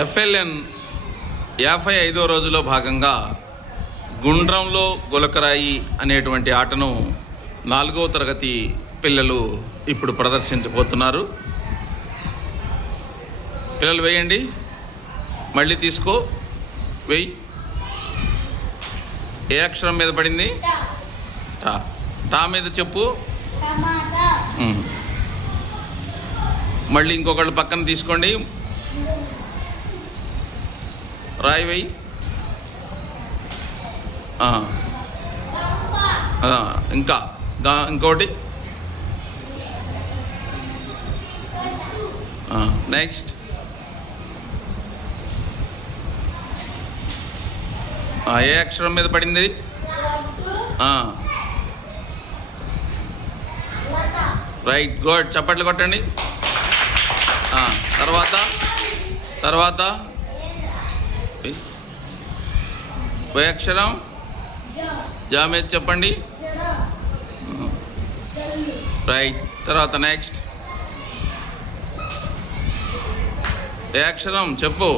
FLN 55వ రోజులో భాగంగా గుండ్రంలో గులకరాయి అనేటువంటి ఆటను 4వ తరగతి పిల్లలు ఇప్పుడు ప్రదర్శించబోతున్నారు. పిల్లలు వేయండి, మళ్ళీ తీసుకో, వెయ్యి. ఏ అక్షరం మీద పడింది? టా. టా మీద చెప్పు. మళ్ళీ ఇంకొకళ్ళు పక్కన తీసుకోండి, రాయి వెయ్యి. ఇంకా ఇంకోటి. నెక్స్ట్ ఏ అక్షరం మీద పడింది? రైట్, గుడ్, చప్పట్లు కొట్టండి. తర్వాత ఏ అక్షరం? జా మీద చెప్పండి. రైట్, తర్వాత నెక్స్ట్ ఏ అక్షరం చెప్పు.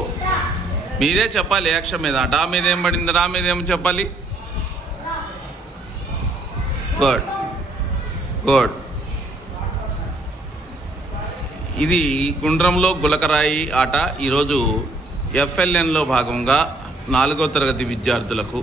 మీరే చెప్పాలి ఏ అక్షరం మీద. డా మీద ఏం పడింది? రా మీద ఏం చెప్పాలి? Good good. ఇది గుండ్రంలో గులకరాయి ఆట ఈరోజు ఎఫ్ఎల్ఎన్లో భాగంగా 4వ తరగతి విద్యార్థులకు